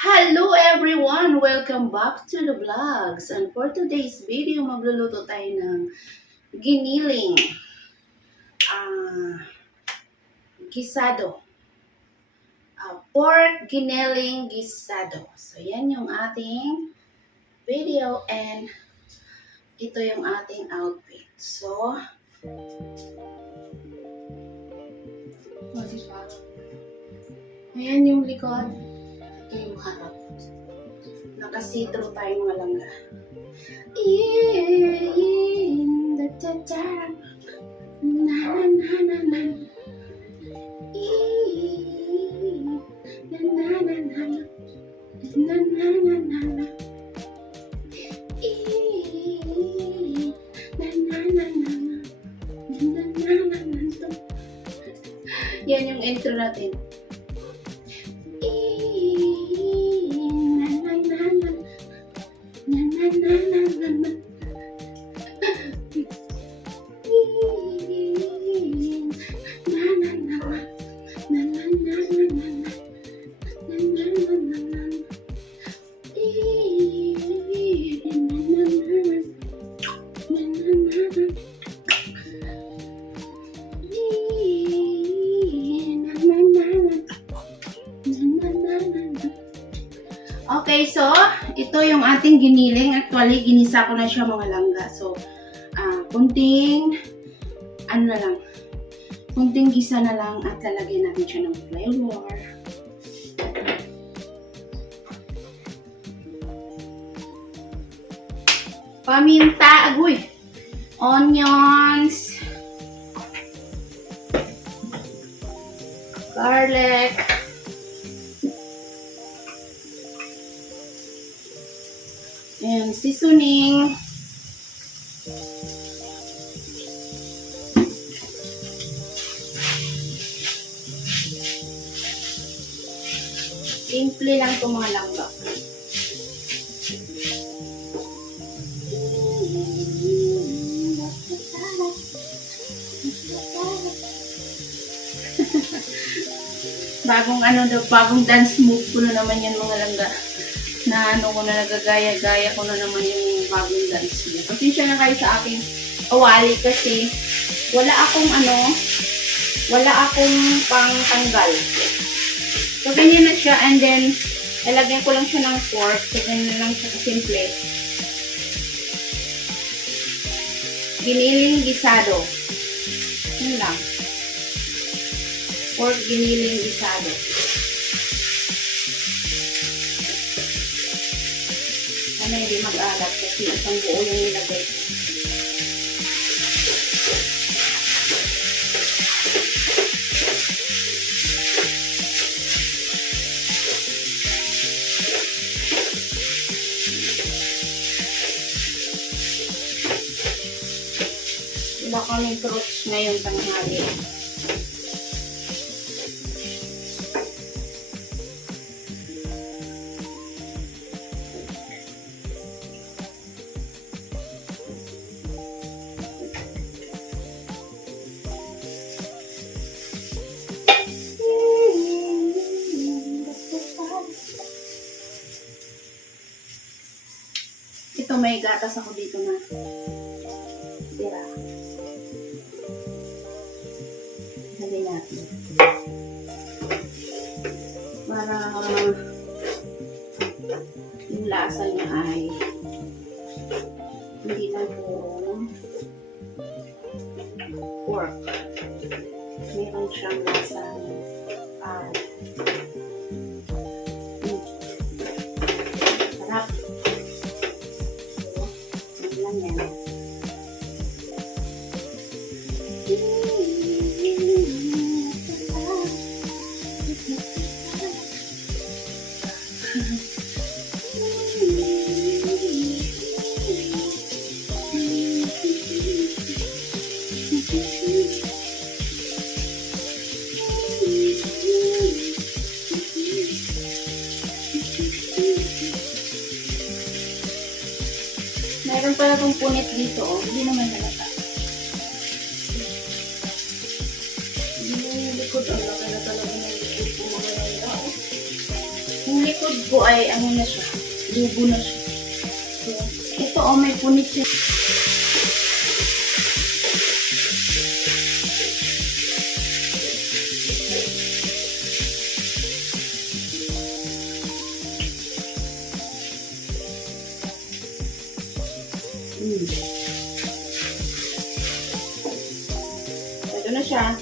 Hello everyone! Welcome back to the vlogs. And for today's video, magluluto tayo ng giniling ah, gisado. Pork giniling gisado. So yan yung ating video and ito yung ating outfit. So, ayan yung likod. Ito yung harap. Nakasitro tayong mga langga. Yan yung intro natin. Okay, so ito yung ating giniling. Actually, ginisa ko na siya mga langga. So, kunting kunting gisa na lang at lalagyan natin siya ng flavor. Paminta, onions, garlic, and seasoning. Simple lang itong mga langga. bagong dance move ko na naman yan mga langga. Na ko na nagagaya-gaya ko na naman yung bagong dance niya. Pasensya na kayo sa aking awali kasi wala akong pangtanggal. So, ganyan na siya and then ilagyan ko lang siya ng pork. So, ganyan lang siya simple. Giniling gisado. Yun lang. Pork giniling gisado. Sana hindi mag-alat kasi isang buo yung nilagay ko. Wala kaming fruits ngayong tanghali. Ito may gatas ako dito na tira. Lagay natin. Para yung lasa niya ay hindi lang puro pork. Meron siyang lasa sarap. So, yan lang yan. Meron pala itong punit dito, oh. Hindi naman halata. Hindi na yung likod, ang laki na talaga ng likod ko mga langga, oh. Yung likod food ko ay ano na siya, lubo na siya. So, ito may punit siya. Ito na siya.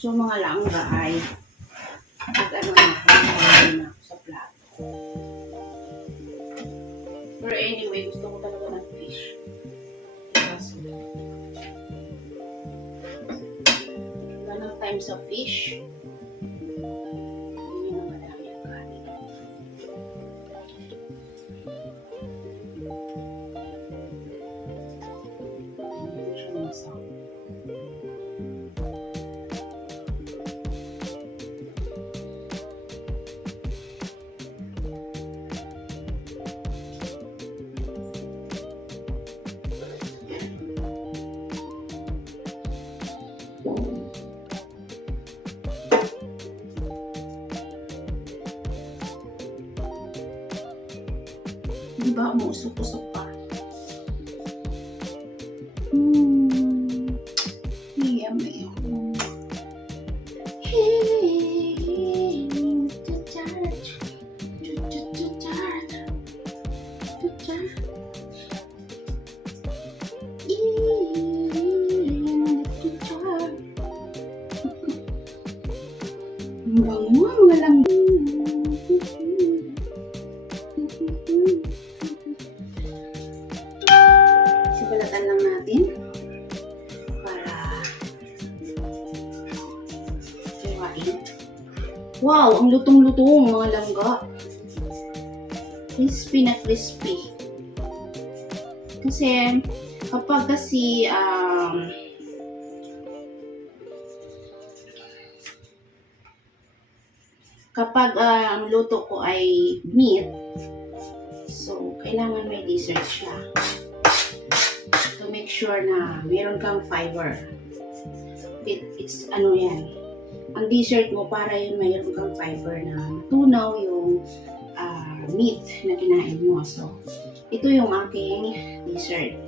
So, mga langga ay mag-ano na sa plato. Pero anyway, gusto ko talaga ng fish. Kaso, wala ng time sa fish. Hindi na madami ang kanin. Hindi siya masama. Diba, umusok-usok pa. Yummy. Ang bango, mga lang. Sibalatan lang natin para iwain. Wow, ang lutong-lutong mga langga. Crispy na crispy. Kasi kapag ang luto ko ay meat, so kailangan may dessert siya to make sure na meron kang fiber. It's ano yan, ang dessert mo para yun mayroon kang fiber na matunaw yung meat na kinain mo. So ito yung aking dessert.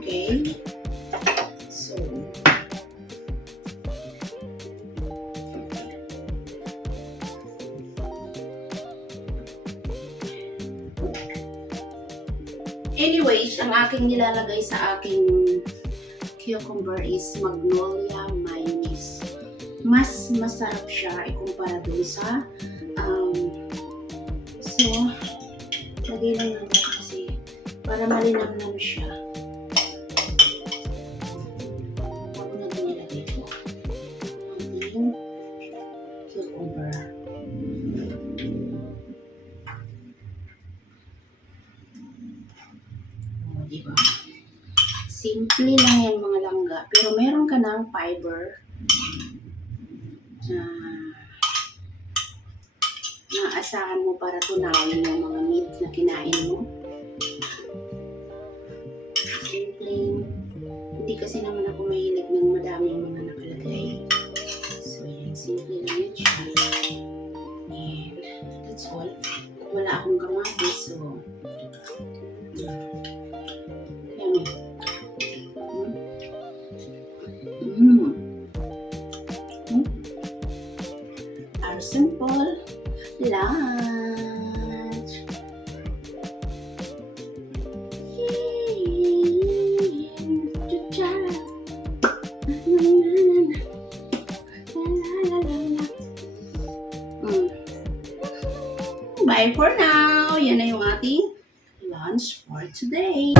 Okay. So, anyways, ang aking nilalagay sa aking cucumber is Magnolia mayonnaise. Mas masarap siya ikumpara doon sa so, lagay lang natin kasi para malinamnam siya. Bago natin nilagay ito ang cucumber. O, diba? Simple lang yan mga langga, pero meron ka ng fiber na maasahan mo para tunawin yung mga meat na kinain mo. Simple. Hindi kasi naman ako mahilig ng madami yung mga nakalagay. So yan, simple lang yan siya. And that's all. Wala akong kamatis, so yummy. Our simple lunch. Bye for now. Yan na yung ating lunch for today.